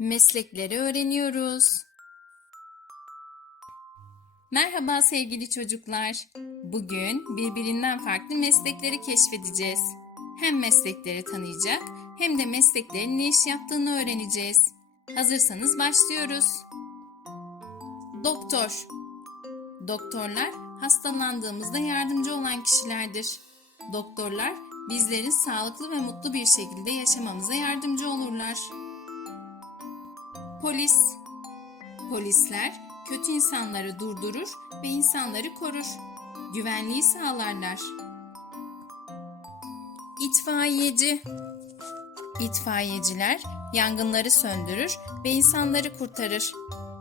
Meslekleri öğreniyoruz. Merhaba sevgili çocuklar. Bugün birbirinden farklı meslekleri keşfedeceğiz. Hem meslekleri tanıyacak hem de mesleklerin ne iş yaptığını öğreneceğiz. Hazırsanız başlıyoruz. Doktor Doktorlar hastalandığımızda yardımcı olan kişilerdir. Doktorlar bizlerin sağlıklı ve mutlu bir şekilde yaşamamıza yardımcı olurlar. Polis Polisler kötü insanları durdurur ve insanları korur. Güvenliği sağlarlar. İtfaiyeci İtfaiyeciler yangınları söndürür ve insanları kurtarır.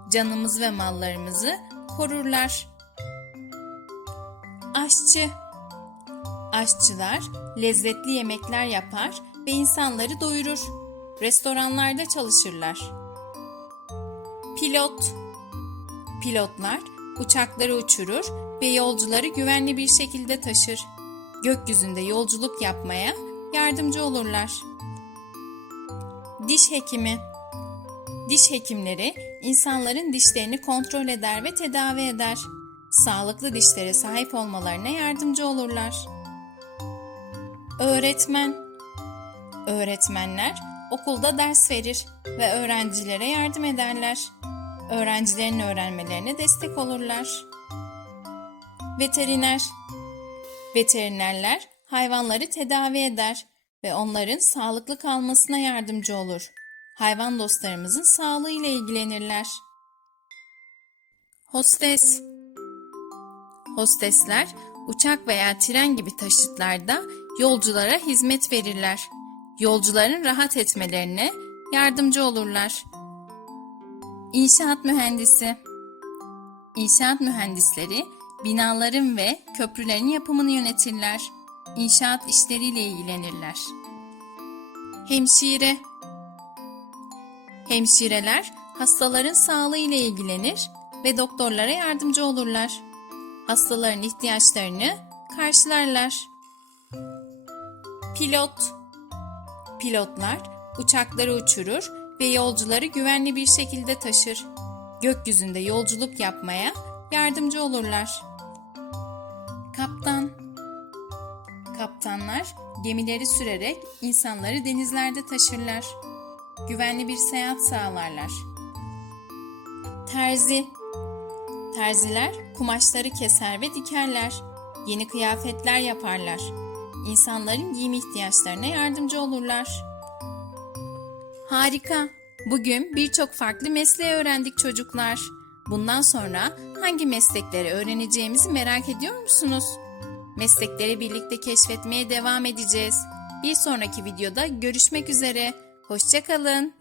Canımız ve mallarımızı korurlar. Aşçı Aşçılar lezzetli yemekler yapar ve insanları doyurur. Restoranlarda çalışırlar. Pilot Pilotlar uçakları uçurur ve yolcuları güvenli bir şekilde taşır. Gökyüzünde yolculuk yapmaya yardımcı olurlar. Diş hekimi Diş hekimleri insanların dişlerini kontrol eder ve tedavi eder. Sağlıklı dişlere sahip olmalarına yardımcı olurlar. Öğretmen Öğretmenler okulda ders verir ve öğrencilere yardım ederler. Öğrencilerin öğrenmelerine destek olurlar. Veteriner Veterinerler hayvanları tedavi eder ve onların sağlıklı kalmasına yardımcı olur. Hayvan dostlarımızın sağlığıyla ilgilenirler. Hostes Hostesler uçak veya tren gibi taşıtlarda yolculara hizmet verirler. Yolcuların rahat etmelerine yardımcı olurlar. İnşaat mühendisi İnşaat mühendisleri binaların ve köprülerin yapımını yönetirler. İnşaat işleriyle ilgilenirler. Hemşire Hemşireler hastaların sağlığı ile ilgilenir ve doktorlara yardımcı olurlar. Hastaların ihtiyaçlarını karşılarlar. Pilot Pilotlar uçakları uçurur ve yolcuları güvenli bir şekilde taşır. Gökyüzünde yolculuk yapmaya yardımcı olurlar. Kaptan Kaptanlar gemileri sürerek insanları denizlerde taşırlar. Güvenli bir seyahat sağlarlar. Terzi Terziler kumaşları keser ve dikerler. Yeni kıyafetler yaparlar. İnsanların giyim ihtiyaçlarına yardımcı olurlar. Harika. Bugün birçok farklı mesleği öğrendik çocuklar. Bundan sonra hangi meslekleri öğreneceğimizi merak ediyor musunuz? Meslekleri birlikte keşfetmeye devam edeceğiz. Bir sonraki videoda görüşmek üzere. Hoşçakalın.